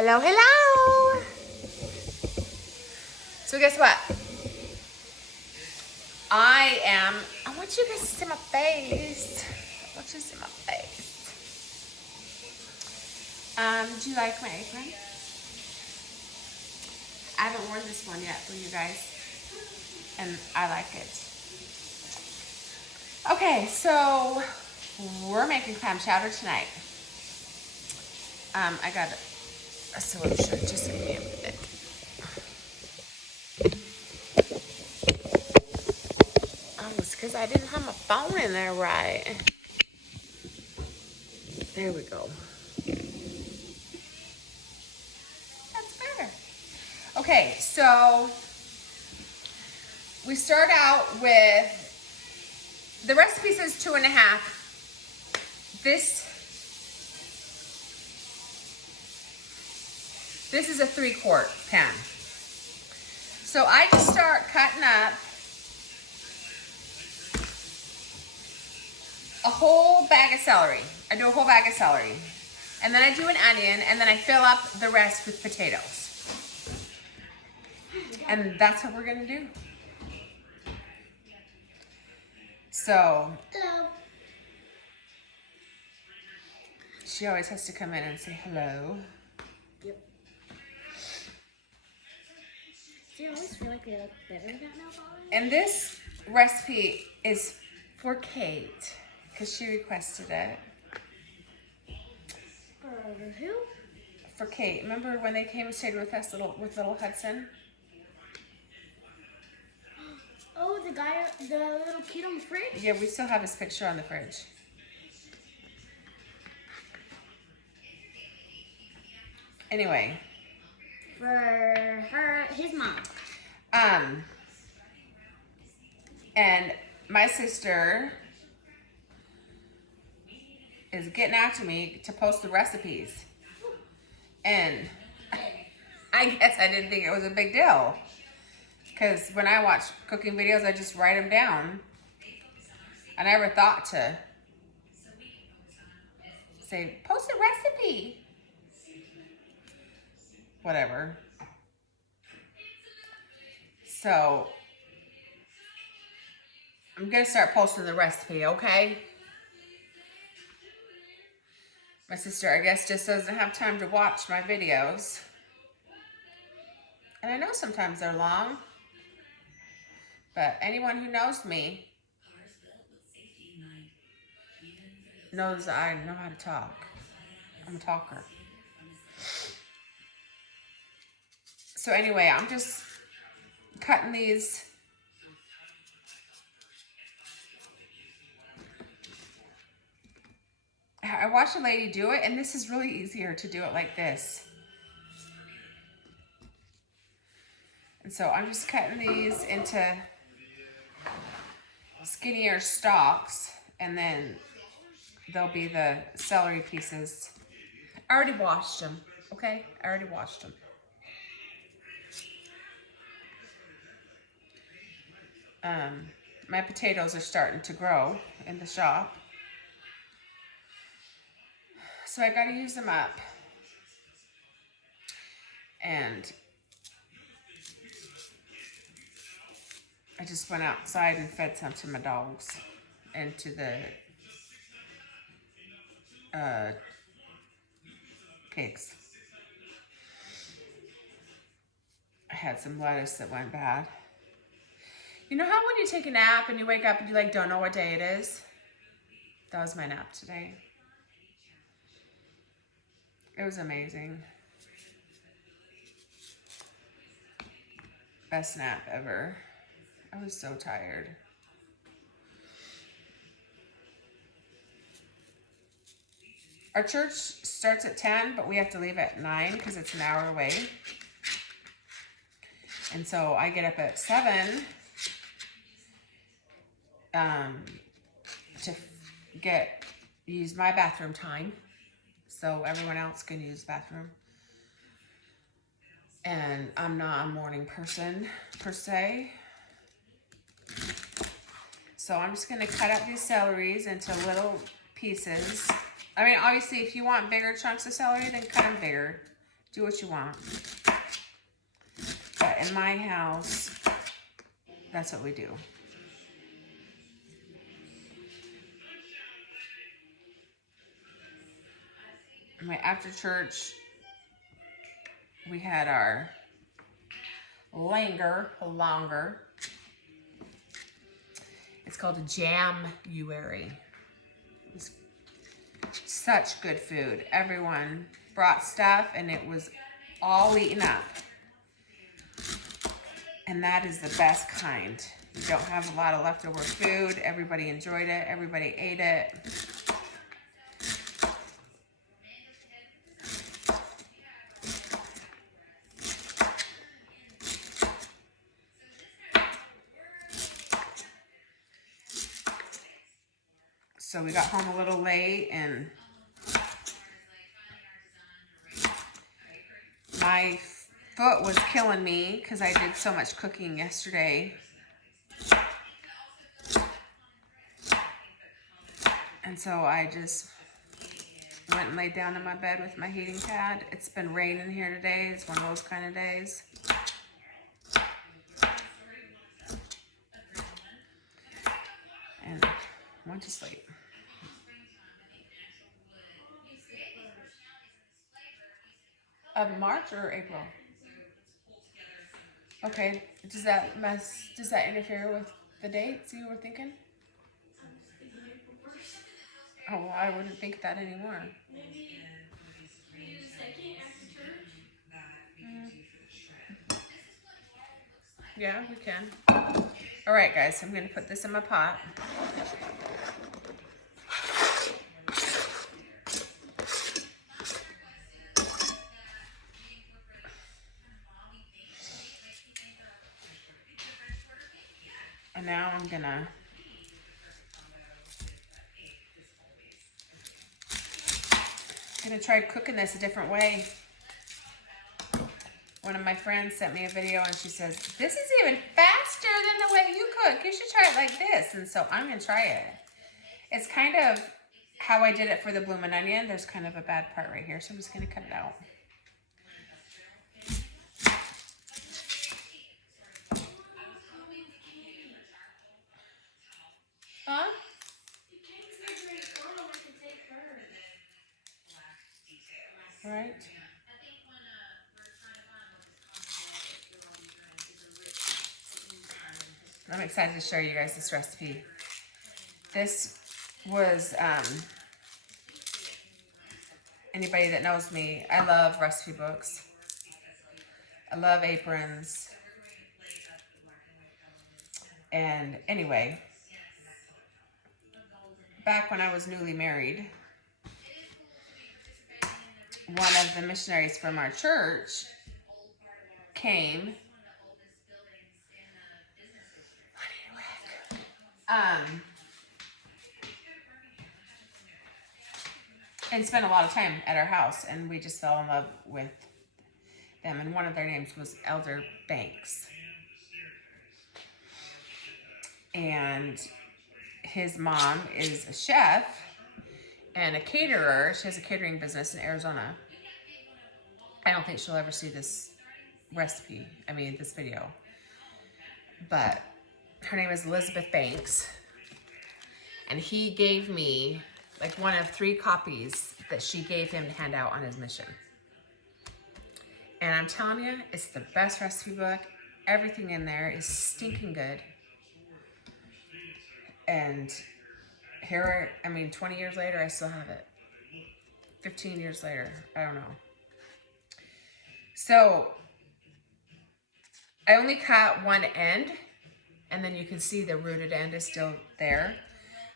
Hello, hello. So guess what? I want you guys to see my face. I want you to see my face. Do you like my apron? I haven't worn this one yet for you guys, and I like it. Okay, so we're making clam chowder tonight. I got a solution. Just give me a minute. Oh, it's because I didn't have my phone in there right. There we go. That's better. Okay, so we start out with, the recipe says 2.5. This is a 3-quart pan. So I just start cutting up a whole bag of celery. I do a whole bag of celery. And then I do an onion, and then I fill up the rest with potatoes. And that's what we're gonna do. So, she always has to come in and say hello. Yep. Do you always feel like they look better than that? And this recipe is for Kate, because she requested it. For who? For Kate. Remember when they came and stayed with us with little Hudson? Oh, the little kid on the fridge? Yeah, we still have his picture on the fridge. Anyway. For his mom. And my sister is getting after me to post the recipes. And I guess I didn't think it was a big deal. Because when I watch cooking videos, I just write them down. I never thought to say, post a recipe. Whatever. So, I'm going to start posting the recipe, okay? My sister, I guess, just doesn't have time to watch my videos. And I know sometimes they're long. But anyone who knows me knows that I know how to talk. I'm a talker. So anyway, I'm just cutting these. I watched a lady do it, and this is really easier to do it like this. And so I'm just cutting these into skinnier stalks, and then there'll be the celery pieces. I already washed them, okay? I already washed them. My potatoes are starting to grow in the shop, so I gotta use them up. And I just went outside and fed some to my dogs and to the pigs. I had some lettuce that went bad. You know how when you take a nap and you wake up and you like don't know what day it is? That was my nap today. It was amazing. Best nap ever. I was so tired. Our church starts at 10, but we have to leave at 9 because it's an hour away. And so I get up at 7 to use my bathroom time, so everyone else can use the bathroom. And I'm not a morning person per se, so I'm just going to cut up these celeries into little pieces. I mean, obviously, if you want bigger chunks of celery, then cut them bigger. Do what you want. But in my house, that's what we do. After church, we had our longer. It's called a Jamuary. It's such good food. Everyone brought stuff and it was all eaten up. And that is the best kind. You don't have a lot of leftover food. Everybody enjoyed it. Everybody ate it. So we got home a little late and my foot was killing me because I did so much cooking yesterday. And so I just went and laid down in my bed with my heating pad. It's been raining here today. It's one of those kind of days. And went to sleep. Of March or April? Okay. Does that interfere with the dates you were thinking? Oh, well, I wouldn't think that anymore. Yeah, we can. All right, guys, I'm going to put this in my pot. And now I'm gonna try cooking this a different way. One of my friends sent me a video and she says, this is even faster than the way you cook. You should try it like this. And so I'm gonna try it. It's kind of how I did it for the bloomin' onion. There's kind of a bad part right here, so I'm just gonna cut it out. Huh? All right. I'm excited to show you guys this recipe. This was, anybody that knows me, I love recipe books. I love aprons. And anyway, back when I was newly married, one of the missionaries from our church came. And spent a lot of time at our house, and we just fell in love with them. And one of their names was Elder Banks. And his mom is a chef and a caterer. She has a catering business in Arizona. I don't think she'll ever see this recipe, this video. But her name is Elizabeth Banks. And he gave me like one of 3 copies that she gave him to hand out on his mission. And I'm telling you, it's the best recipe book. Everything in there is stinking good. And here, 20 years later, I still have it. 15 years later, I don't know. So, I only cut one end, and then you can see the rooted end is still there.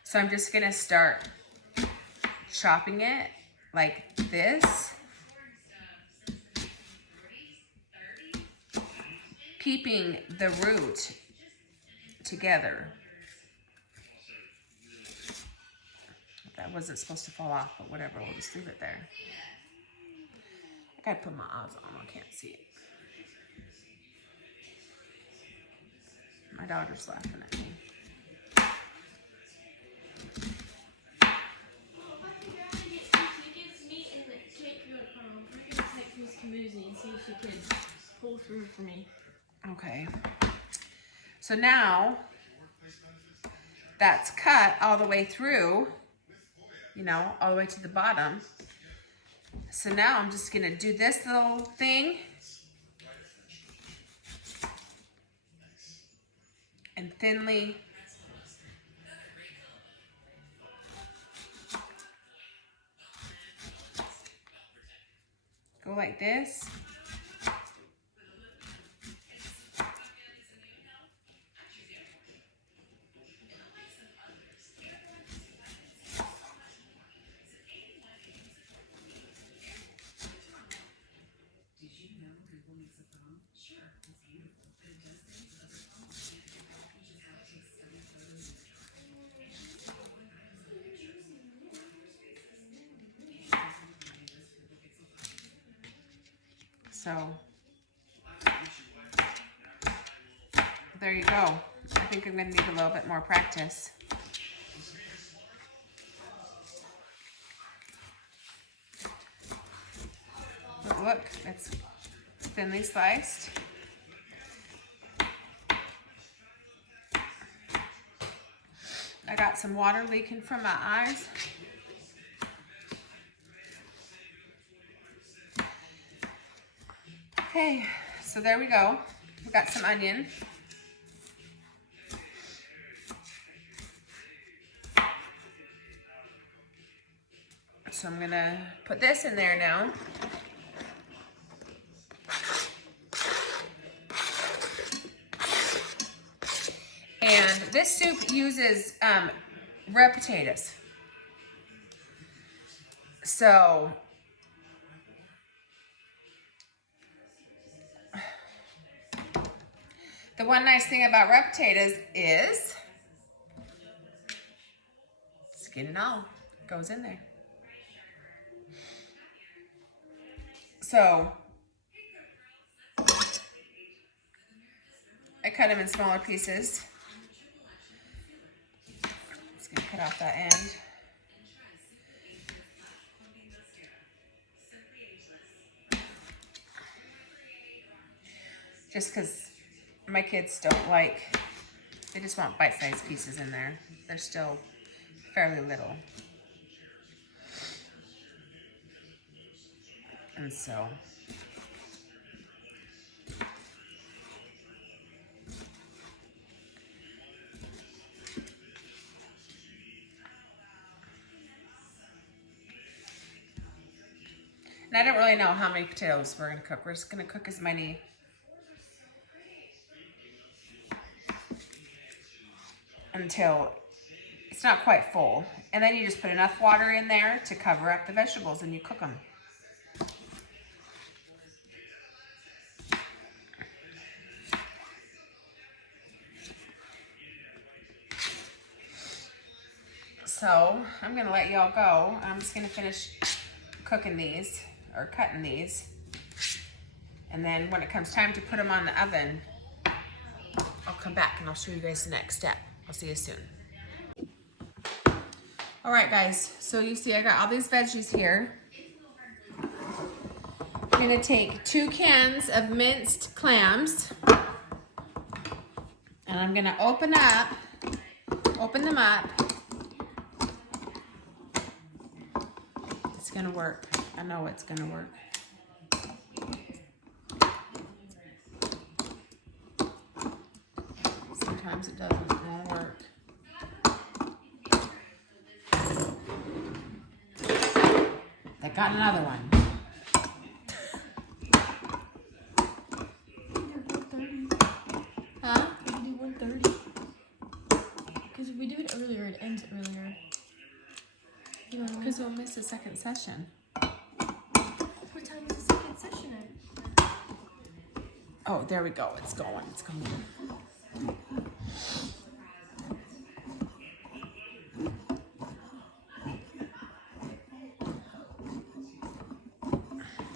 So I'm just gonna start chopping it like this, keeping the root together. That wasn't supposed to fall off, but whatever, we'll just leave it there. I gotta put my eyes on, I can't see it. My daughter's laughing at me. she could pull through for me. Okay. So now that's cut all the way through, you know, all the way to the bottom. So now I'm just gonna do this little thing and thinly go like this. So there you go. I think I'm gonna need a little bit more practice. But look, it's thinly sliced. I got some water leaking from my eyes. Okay, so there we go. We got some onion. So I'm gonna put this in there now. And this soup uses red potatoes. So the one nice thing about red potatoes is skin and all goes in there. So I cut them in smaller pieces. Just gonna cut off that end. Just because my kids don't like, they just want bite-sized pieces in there. They're still fairly little. And so and I don't really know how many potatoes we're gonna cook. We're just gonna cook as many until it's not quite full. And then you just put enough water in there to cover up the vegetables and you cook them. So I'm gonna let y'all go. I'm just gonna finish cooking these or cutting these. And then when it comes time to put them on the oven, I'll come back and I'll show you guys the next step. I'll see you soon. All right, guys, so you see I got all these veggies here. I'm gonna take 2 cans of minced clams and I'm gonna open them up. It's gonna work. I know it's gonna work. Sometimes it doesn't, it won't work. I got another one. Huh? We can do 1:30. Because if we do it earlier, it ends earlier. You know what I mean? Because we'll miss the second session. What time is the second session at? Oh, there we go. It's going. It's going.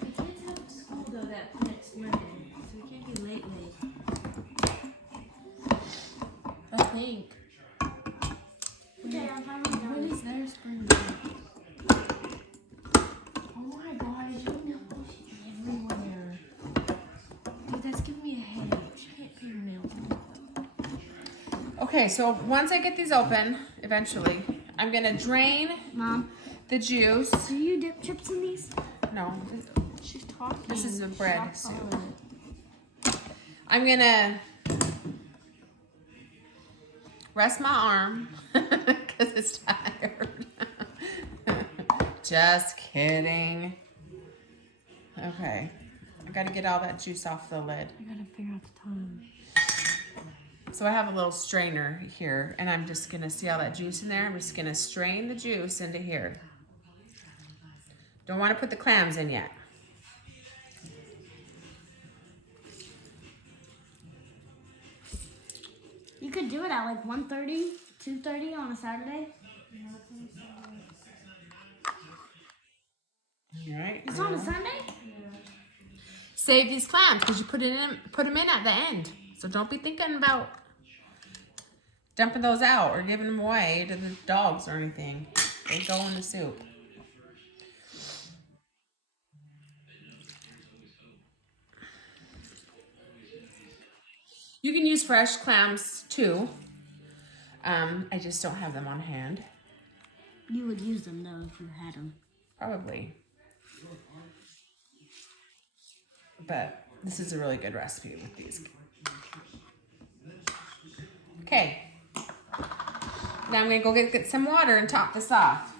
The kids have school though that next Monday, so we can't be late. I think. Okay, I'm finally done. When is their spring break? Oh my gosh, you know everywhere. Okay, so once I get these open, eventually, I'm gonna drain Mom, the juice. do you dip chips in these? No, She's talking. this is a bread Stop soup. calling I'm gonna rest my arm because it's tired. Just kidding. Okay, I gotta get all that juice off the lid. I gotta figure out the time. So I have a little strainer here, and I'm just gonna see all that juice in there. I'm just gonna strain the juice into here. Don't want to put the clams in yet. You could do it at like 1:30, 2:30 on a Saturday. All right. It's on a Sunday? Save these clams because you put them in at the end. So don't be thinking about dumping those out or giving them away to the dogs or anything. They go in the soup. You can use fresh clams too. I just don't have them on hand. You would use them though if you had them. Probably. But this is a really good recipe with these. Okay. Now I'm going to go get some water and top this off.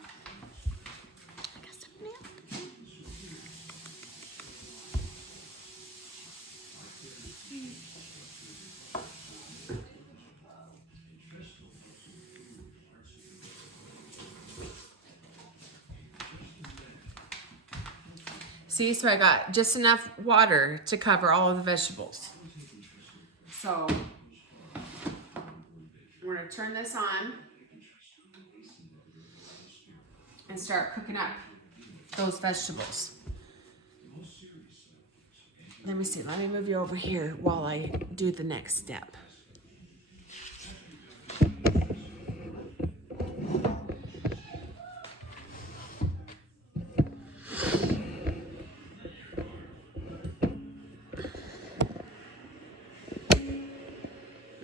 See, so I got just enough water to cover all of the vegetables. So we're going to turn this on and start cooking up those vegetables. Let me see. Let me move you over here while I do the next step.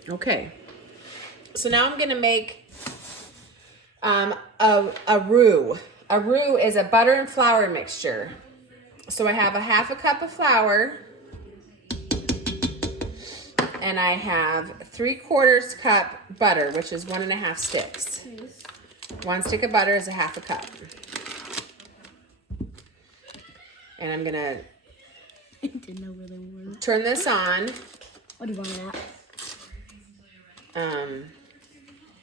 Okay, so now I'm gonna make a roux. A roux is a butter and flour mixture. So I have a half a cup of flour, and I have 3/4 cup butter, which is 1.5 sticks. 1 stick of butter is a half a cup. And I'm gonna Didn't know where they were. turn this on. What do you want it at?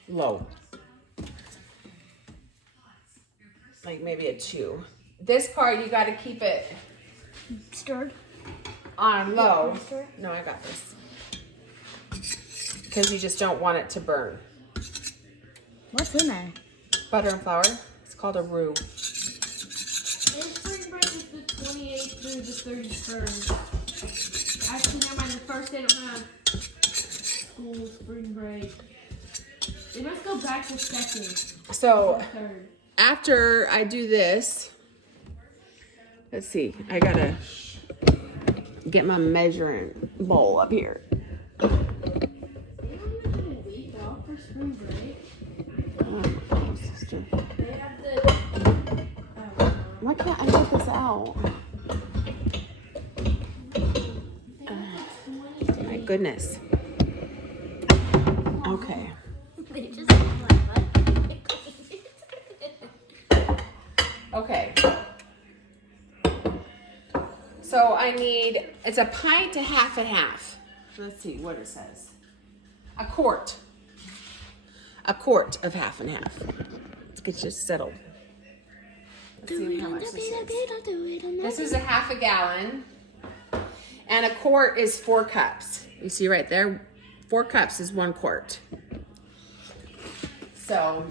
Low. Like maybe a 2. This part you got to keep it Stirred. on low. Stir? No, I got this. Because you just don't want it to burn. What's in there? Butter and flour. It's called a roux. And spring break is the 28th through the 31st. Actually, never mind. The first day don't have school spring break. They must go back to second. So Or third. after I do this, let's see. I gotta get my measuring bowl up here. They don't even have a week off for spring break. Oh, sister. They have the. Why can't I get this out? My goodness. Okay. They just have like Okay. So I need, it's a pint to half and half. Let's see what it says. A quart. A quart of half and half. Let's get you settled. Let's see how much this is. This is a half a gallon. And a quart is 4 cups. You see right there? 4 cups is 1 quart. So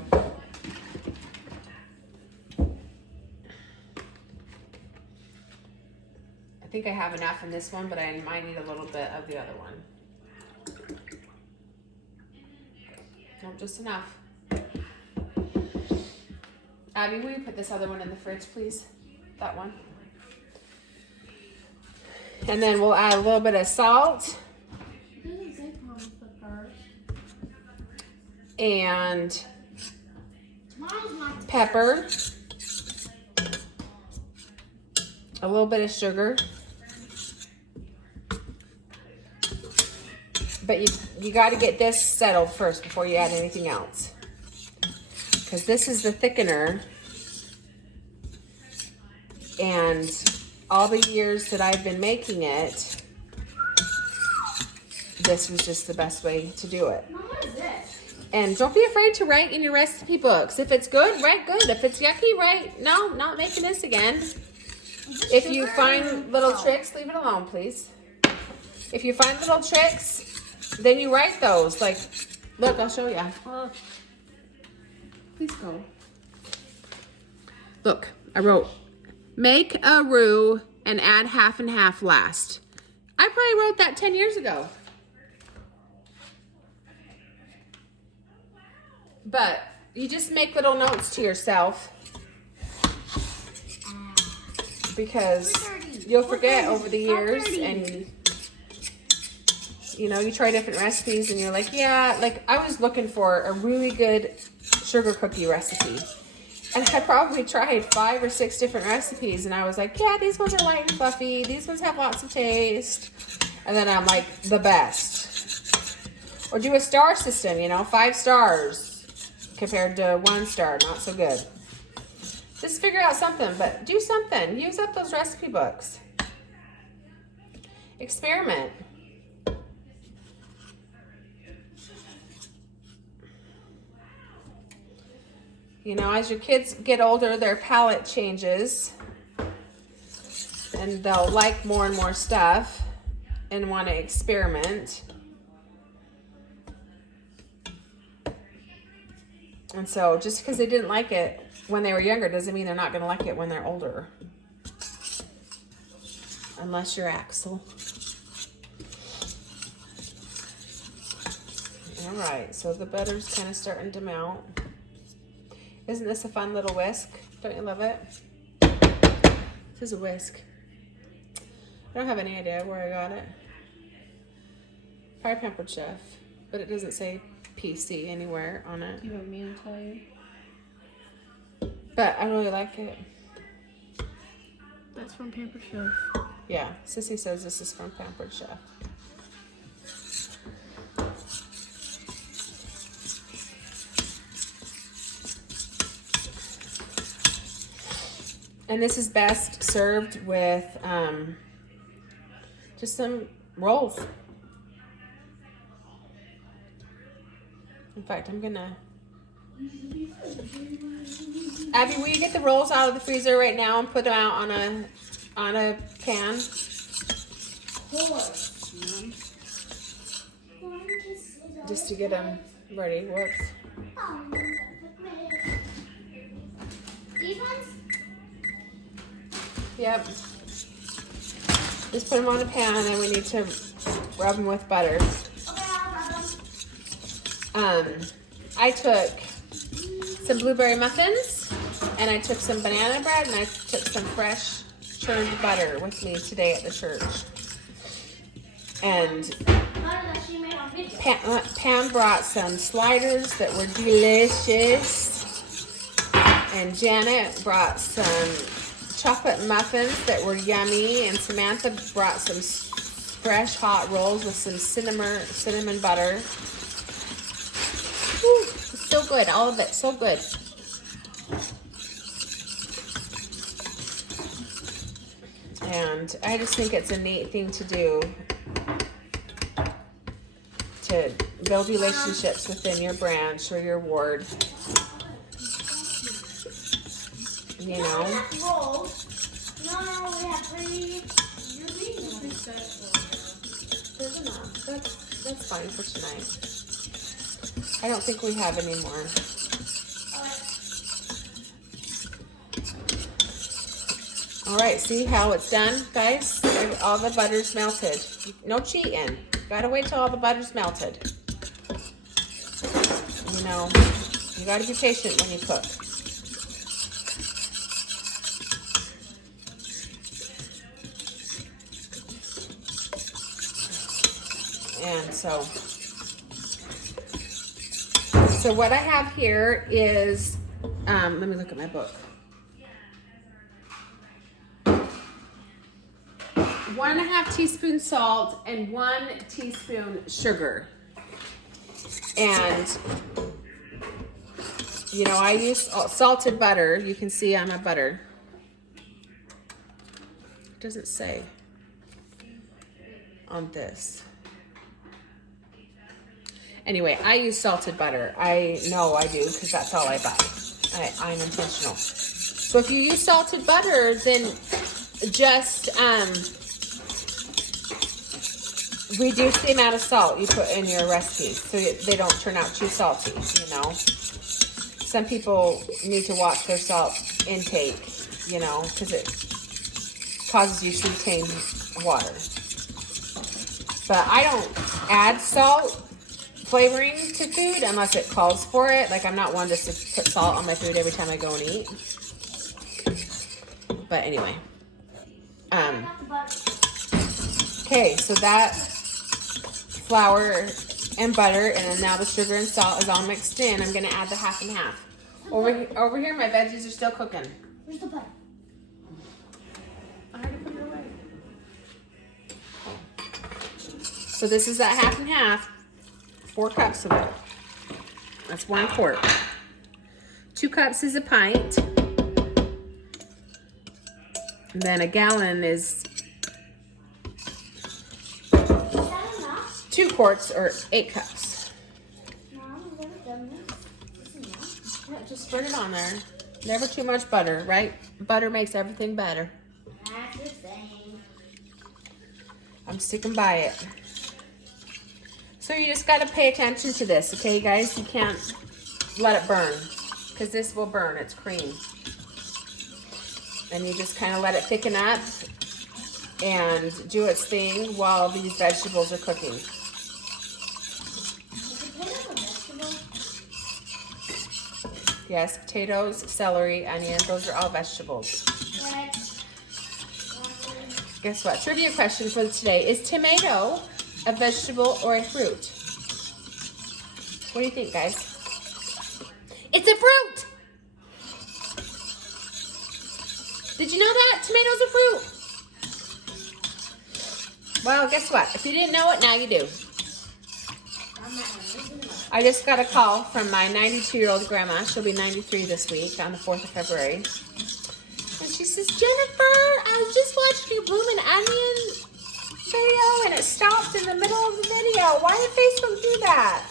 I think I have enough in this one, but I might need a little bit of the other one. No, just enough. Abby, will you put this other one in the fridge, please? That one. And then we'll add a little bit of salt. It doesn't say promise the first. and pepper, a little bit of sugar. But you got to get this settled first before you add anything else. Because this is the thickener. And all the years that I've been making it, this was just the best way to do it. Mom, what is this? And don't be afraid to write in your recipe books. If it's good, write good. If it's yucky, write, no, not making this again. If you find little tricks, leave it alone, please. If you find little tricks, then you write those. Like, look, I'll show you. Please go. Look, I wrote, make a roux and add half and half last. I probably wrote that 10 years ago. But you just make little notes to yourself because you'll forget over the years, and you know, you try different recipes and you're like, yeah, like I was looking for a really good sugar cookie recipe. And I probably tried 5 or 6 different recipes and I was like, yeah, these ones are light and fluffy. These ones have lots of taste. And then I'm like, the best. Or do a star system, you know, 5 stars compared to 1 star, not so good. Just figure out something, but do something. Use up those recipe books. Experiment. You know, as your kids get older, their palate changes and they'll like more and more stuff and want to experiment. And so just because they didn't like it when they were younger doesn't mean they're not going to like it when they're older. Unless you're Axel. All right, so the butter's kind of starting to melt. Isn't this a fun little whisk? Don't you love it? This is a whisk. I don't have any idea where I got it. Probably Pampered Chef, but it doesn't say PC anywhere on it. Do you want me to tell you? But I really like it. That's from Pampered Chef. Yeah, Sissy says this is from Pampered Chef. And this is best served with just some rolls. In fact, I'm gonna... Abby, will you get the rolls out of the freezer right now and put them out on a pan? Just to get them ready. Whoops. These ones? Yep. Just put them on a pan and then we need to rub them with butter. Okay, I'll rub them. I took some blueberry muffins and I took some banana bread and I took some fresh churned butter with me today at the church. And Pam brought some sliders that were delicious. And Janet brought some chocolate muffins that were yummy, and Samantha brought some fresh hot rolls with some cinnamon butter. Whew, so good, all of it, so good. And I just think it's a neat thing to do to build relationships within your branch or your ward. You know? No, we have 3. There's enough. That's fine for tonight. I don't think we have any more. All right, see how it's done, guys? All the butter's melted. No cheating. Gotta wait till all the butter's melted. You know, you gotta be patient when you cook. And so So what I have here is, let me look at my book. 1.5 teaspoons salt and 1 teaspoon sugar. And, you know, I use salted butter. You can see on my butter. It doesn't say on this. Anyway, I use salted butter. I know I do because that's all I buy. I'm intentional. So if you use salted butter, then just reduce the amount of salt you put in your recipes so they don't turn out too salty, you know. Some people need to watch their salt intake, you know, because it causes you to retain water. But I don't add salt flavoring to food unless it calls for it. Like, I'm not one just to put salt on my food every time I go and eat. But anyway. Okay, so that flour and butter, and then now the sugar and salt is all mixed in. I'm going to add the 1/2 and 1/2. Over here, my veggies are still cooking. Where's the butter? I already put it away. So this is that 1/2 and 1/2. 4 cups of it. That's 1 quart. 2 cups is a pint. And then a gallon is 2 quarts or 8 cups. Mom, I've never done this. Yeah, just spread it on there. Never too much butter, right? Butter makes everything better. That's the same. I'm sticking by it. So you just got to pay attention to this, okay, guys? You can't let it burn because this will burn. It's cream. And you just kind of let it thicken up and do its thing while these vegetables are cooking. Is potato a vegetable? Yes, potatoes, celery, onion, those are all vegetables. Red. Guess what? Trivia question for today. Is tomato a vegetable or a fruit? What do you think, guys? It's a fruit! Did you know that? Tomatoes are fruit. Well, guess what? If you didn't know it, now you do. I just got a call from my 92-year-old grandma. She'll be 93 this week on the 4th of February. And she says, Jennifer, I was just watching your bloomin' onion video and it stopped in the middle of the video. Why did Facebook do that?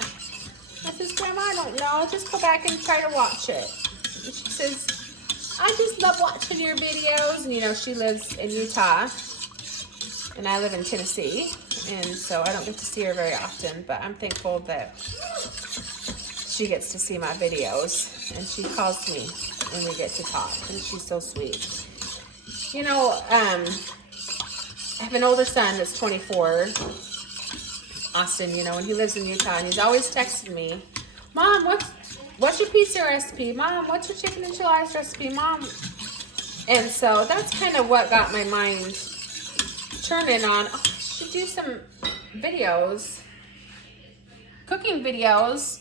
I says, Grandma, I don't know. Just go back and try to watch it. And she says, I just love watching your videos. And you know, she lives in Utah and I live in Tennessee. And so I don't get to see her very often, but I'm thankful that she gets to see my videos and she calls me and we get to talk and she's so sweet. You know, I have an older son that's 24, Austin, you know, and he lives in Utah, and he's always texting me, Mom, what's your pizza recipe? Mom, what's your chicken enchiladas recipe? Mom. And so that's kind of what got my mind turning on, oh, I should do some videos, cooking videos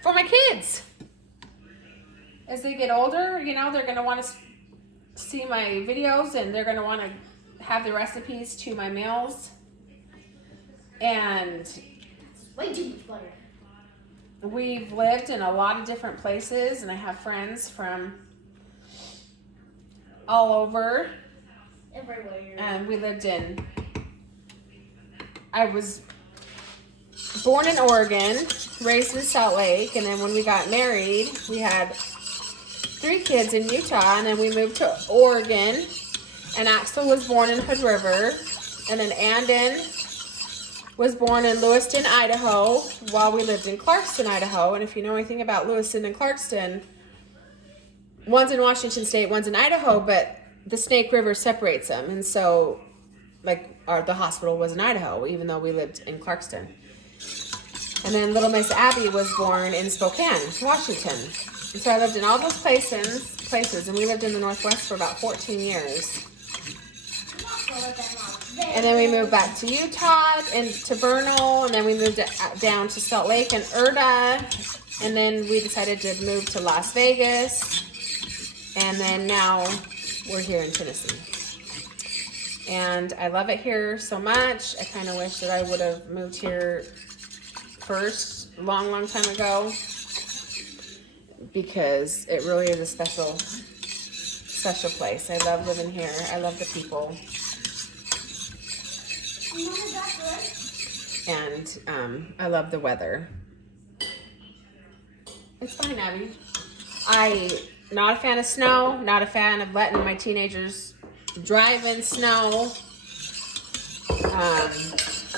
for my kids. As they get older, you know, they're going to want to see my videos and they're going to want to have the recipes to my meals. And Way too much butter. we've lived in a lot of different places and I have friends from all over. Everywhere. And I was born in Oregon, raised in Salt Lake, and then when we got married, we had 3 kids in Utah, and then we moved to Oregon, and Axel was born in Hood River, and then Andon was born in Lewiston, Idaho, while we lived in Clarkston, Idaho. And if you know anything about Lewiston and Clarkston, one's in Washington State, one's in Idaho, but the Snake River separates them. And so, the hospital was in Idaho, even though we lived in Clarkston. And then little Miss Abby was born in Spokane, Washington. And so I lived in all those places, and we lived in the Northwest for about 14 years. And then we moved back to Utah and to Vernal, and then we moved down to Salt Lake and Erda, And then we decided to move to Las Vegas. And then now we're here in Tennessee. And I love it here so much. I kind of wish that I would have moved here first, long time ago. Because it really is a special place. I love living here. I love the people. And I love the weather. It's fine, Abby. I'm not a fan of snow. Not a fan of letting my teenagers drive in snow.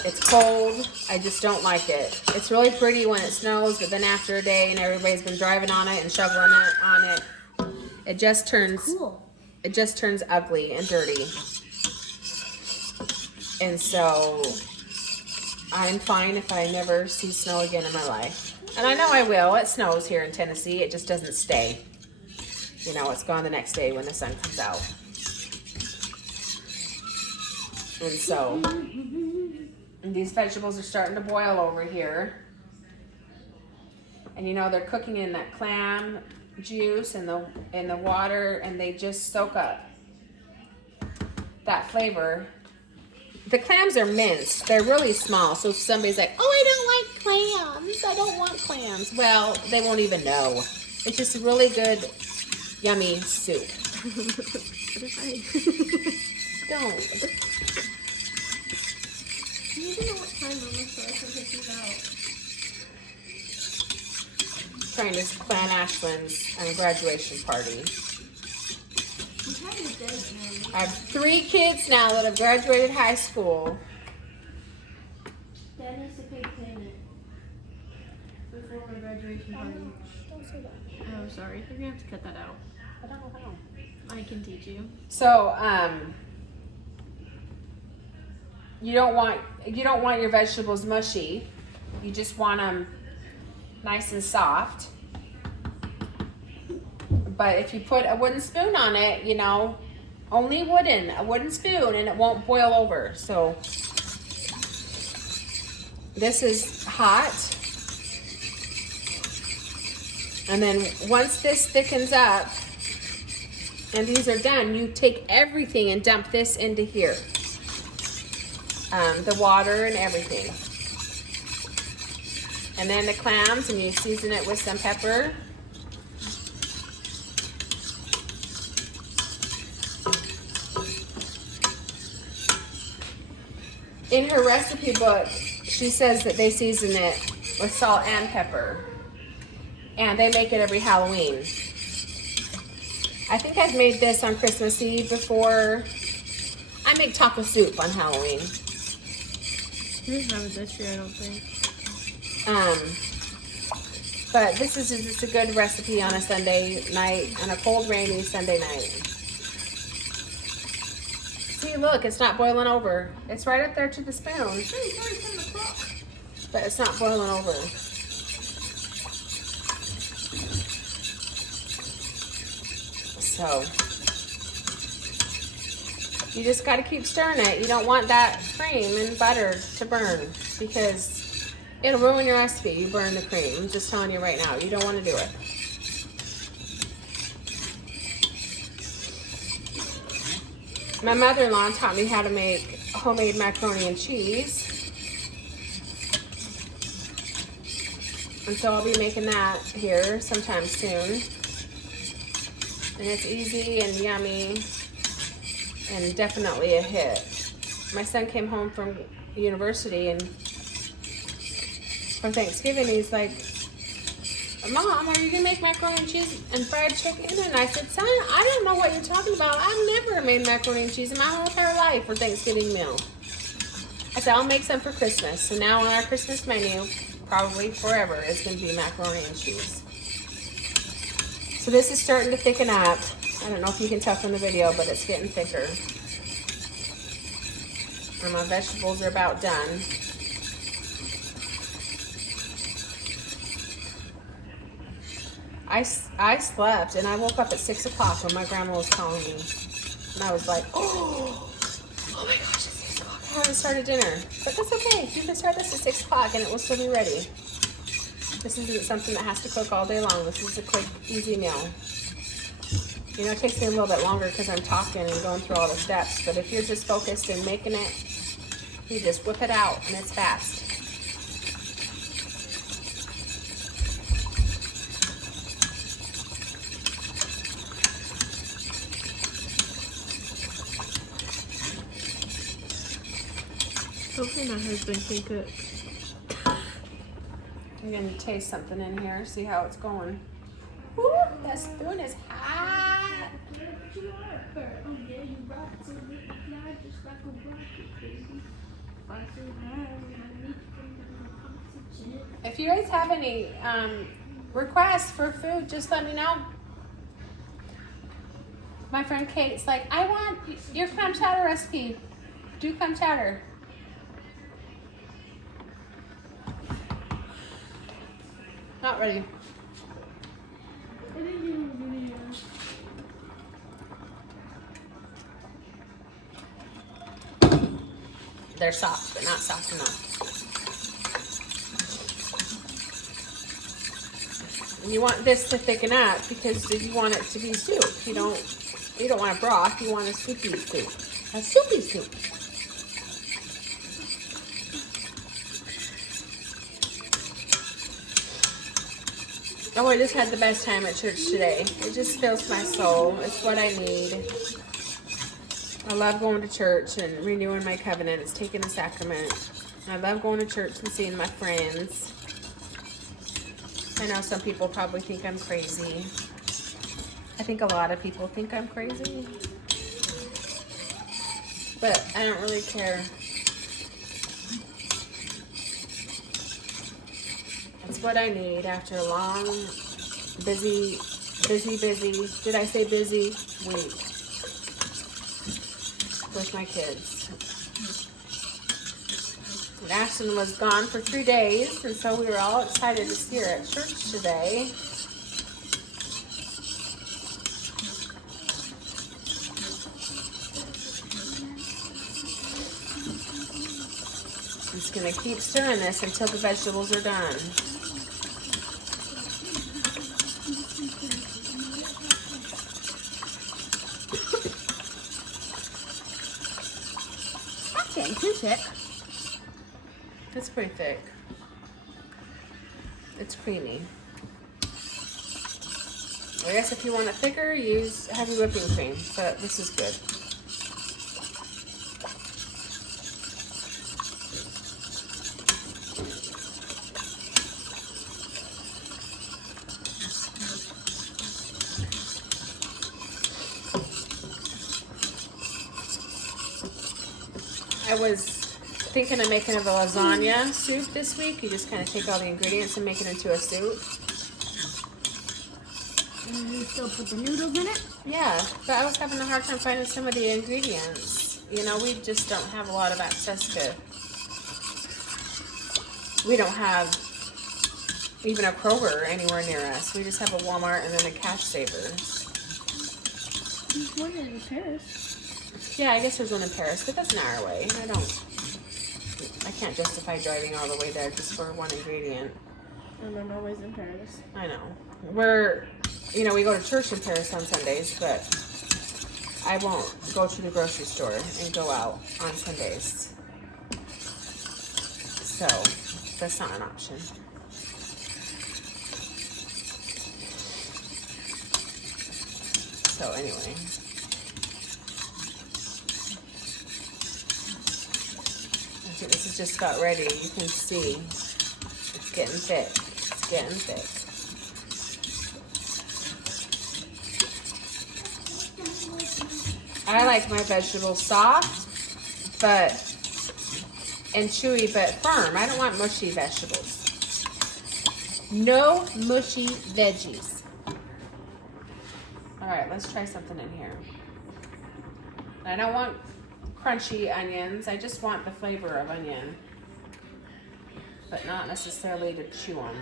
It's cold. I just don't like it. It's really pretty when it snows, but then after a day and everybody's been driving on it and shoveling it on it, it just turns It just turns ugly and dirty. And so I'm fine if I never see snow again in my life. And I know I will. It snows here in Tennessee. It just doesn't stay. You know, it's gone the next day when the sun comes out. And so these vegetables are starting to boil over here. And you know, they're cooking in that clam juice in the water, and they just soak up that flavor. The clams are minced. They're really small. So if somebody's like, oh, I don't like clams. I don't want clams. Well, they won't even know. It's just a really good, yummy soup. Don't. You don't know what time I'm so I can pick these out. Trying to plan Ashlyn's graduation party. I have 3 kids now that have graduated high school. Dad needs to pay payment before my graduation party. Don't say that. Oh, I'm sorry. You're gonna have to cut that out. I don't know how. I can teach you. So, you don't want your vegetables mushy. You just want them nice and soft. But if you put a wooden spoon on it, you know, only a wooden spoon, and it won't boil over. So this is hot. And then once this thickens up and these are done, you take everything and dump this into here. The water and everything. And then the clams, and you season it with some pepper. In her recipe book, she says that they season it with salt and pepper. And they make it every Halloween. I think I've made this on Christmas Eve before. I make taco soup on Halloween. We didn't have it this year, I don't think. But this is just a good recipe on a Sunday night, on a cold, rainy Sunday night. See, look, it's not boiling over. It's right up there to the spoon. It's already 10 o'clock. But it's not boiling over. So, you just got to keep stirring it. You don't want that cream and butter to burn, because it'll ruin your recipe. You burn the cream. I'm just telling you right now. You don't want to do it. My mother-in-law taught me how to make homemade macaroni and cheese. And so I'll be making that here sometime soon. And it's easy and yummy and definitely a hit. My son came home from university and for Thanksgiving, he's like, Mom, are you gonna make macaroni and cheese and fried chicken? And I said, son, I don't know what you're talking about. I've never made macaroni and cheese in my whole entire life for Thanksgiving meal. I said, I'll make some for Christmas. So now on our Christmas menu, probably forever, is gonna be macaroni and cheese. So this is starting to thicken up. I don't know if you can tell from the video, but it's getting thicker. And my vegetables are about done. I slept and I woke up at 6 o'clock when my grandma was calling me. And I was like, oh my gosh, it's 6 o'clock. I haven't started dinner. But that's okay. You can start this at 6 o'clock and it will still be ready. This isn't something that has to cook all day long. This is a quick, easy meal. You know, it takes me a little bit longer because I'm talking and going through all the steps, but if you're just focused and making it, you just whip it out and it's fast. Hopefully my husband can cook. I'm going to taste something in here, see how it's going. Woo, that spoon is hot. If you guys have any requests for food, just let me know. My friend Kate's like, I want your clam chowder recipe. Do clam chowder. Not ready. They're soft, but not soft enough. And you want this to thicken up because you want it to be soup. You don't want a broth. You want a soupy soup. A soupy soup. Oh, I just had the best time at church today. It just fills my soul. It's what I need. I love going to church and renewing my covenant. It's taking the sacrament. I love going to church and seeing my friends. I know some people probably think I'm crazy. I think a lot of people think I'm crazy. But I don't really care. It's what I need after a long, busy, did I say busy week with my kids. And Ashton was gone for 3 days, and so we were all excited to see her at church today. I'm just going to keep stirring this until the vegetables are done. Getting too thick. It's pretty thick. It's creamy. I guess if you want it thicker, use heavy whipping cream, but this is good. I was thinking of making a lasagna soup this week. You just kind of take all the ingredients and make it into a soup. And you still put the noodles in it? Yeah, but I was having a hard time finding some of the ingredients. You know, we just don't have a lot of access to... We don't have even a Kroger anywhere near us. We just have a Walmart and then a Cash Savers. There's one in Paris. Yeah, I guess there's one in Paris, but that's an hour away. I can't justify driving all the way there just for one ingredient. And I'm always in Paris. I know. We go to church in Paris on Sundays, but I won't go to the grocery store and go out on Sundays. So, that's not an option. So, anyway. I think this is just about ready. You can see it's getting thick. It's getting thick. I like my vegetables soft, and chewy, but firm. I don't want mushy vegetables. No mushy veggies. All right, let's try something in here. I don't want crunchy onions. I just want the flavor of onion, but not necessarily to chew on.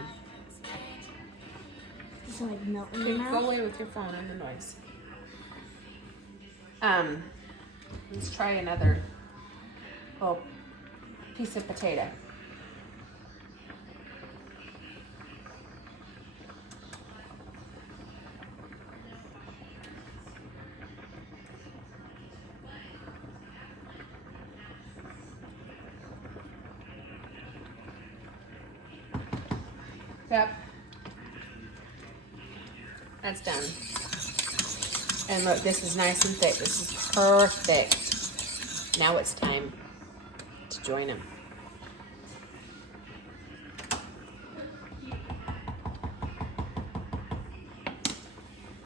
Just like melt in Okay, your go mouth. away with your phone and the noise. Let's try another little piece of potato. Yep. That's done. And look, this is nice and thick. This is perfect. Now it's time to join them.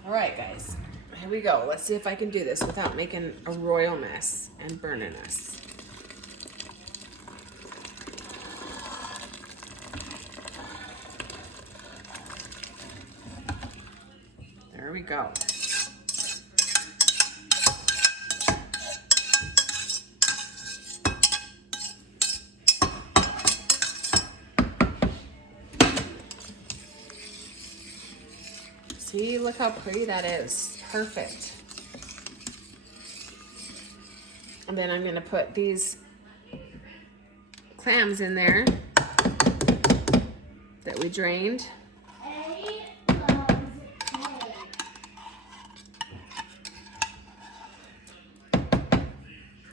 All right, guys. Here we go. Let's see if I can do this without making a royal mess and burning us. There we go. See, look how pretty that is. Perfect. And then I'm gonna put these clams in there that we drained. I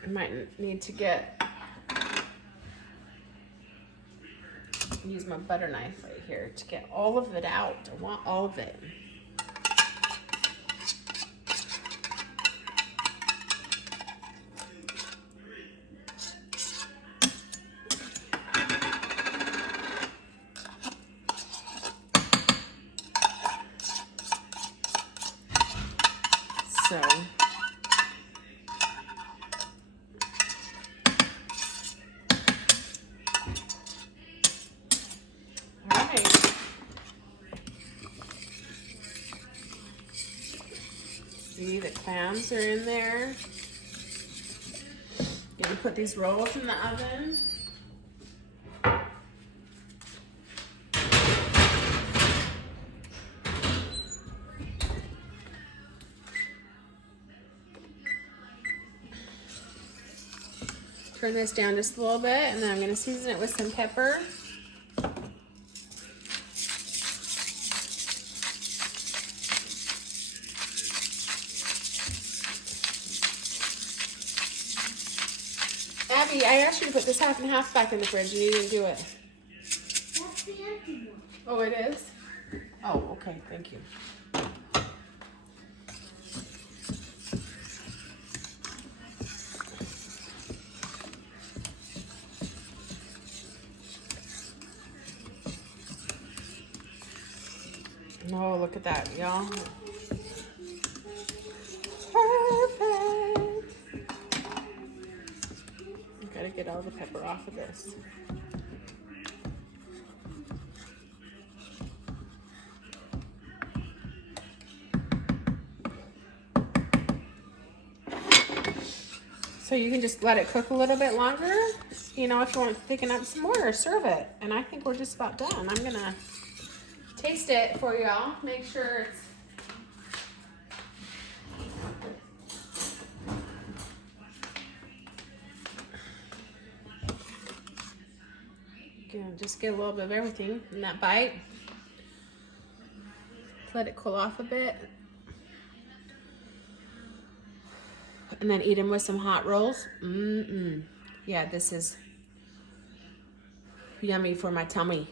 might need to use my butter knife right here to get all of it out. I want all of it. So, all right. See, the clams are in there. Gonna put these rolls in the oven. Turn this down just a little bit, and then I'm going to season it with some pepper. Abby, I asked you to put this half and half back in the fridge, and you didn't do it. That's the empty one. Oh, it is? Oh, okay, thank you. Oh, look at that, y'all. Perfect. Gotta get all the pepper off of this. So you can just let it cook a little bit longer, you know, if you want to thicken up some more, or serve it. And I think we're just about done. I'm gonna taste it for y'all, make sure it's just get a little bit of everything in that bite. Let it cool off a bit. And then eat them with some hot rolls. Yeah, this is yummy for my tummy.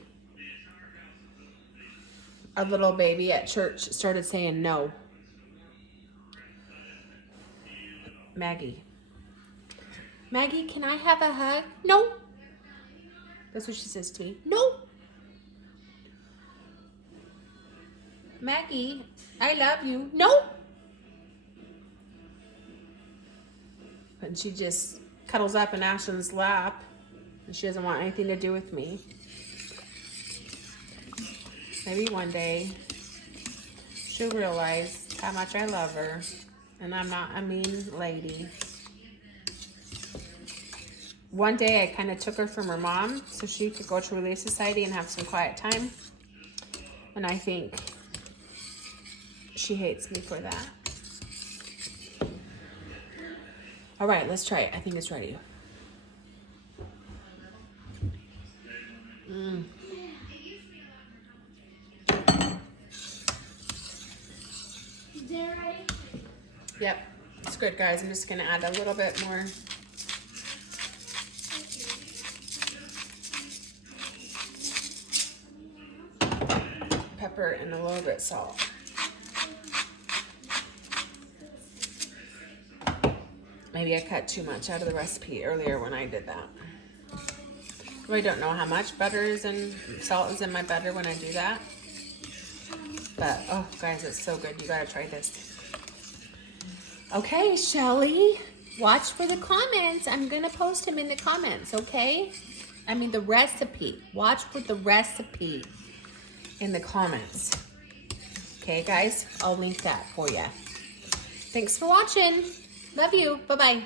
A little baby at church started saying no. Maggie. Maggie, can I have a hug? No. That's what she says to me. No. Maggie, I love you. No. And she just cuddles up in Ashton's lap. And she doesn't want anything to do with me. Maybe one day she'll realize how much I love her. And I'm not a mean lady. One day I kind of took her from her mom so she could go to Relief Society and have some quiet time. And I think she hates me for that. All right, let's try it. I think it's ready. Is that right? Yep, it's good, guys. I'm just gonna add a little bit more. pepper and a little bit of salt. Maybe I cut too much out of the recipe earlier when I did that. I don't know how much butter is and salt is in my butter when I do that. But, oh, guys, it's so good. You gotta try this. Okay, Shelly, watch for the comments. I'm gonna post them in the comments, okay? I mean the recipe. Watch for the recipe in the comments. Okay, guys? I'll link that for you. Thanks for watching. Love you. Bye-bye.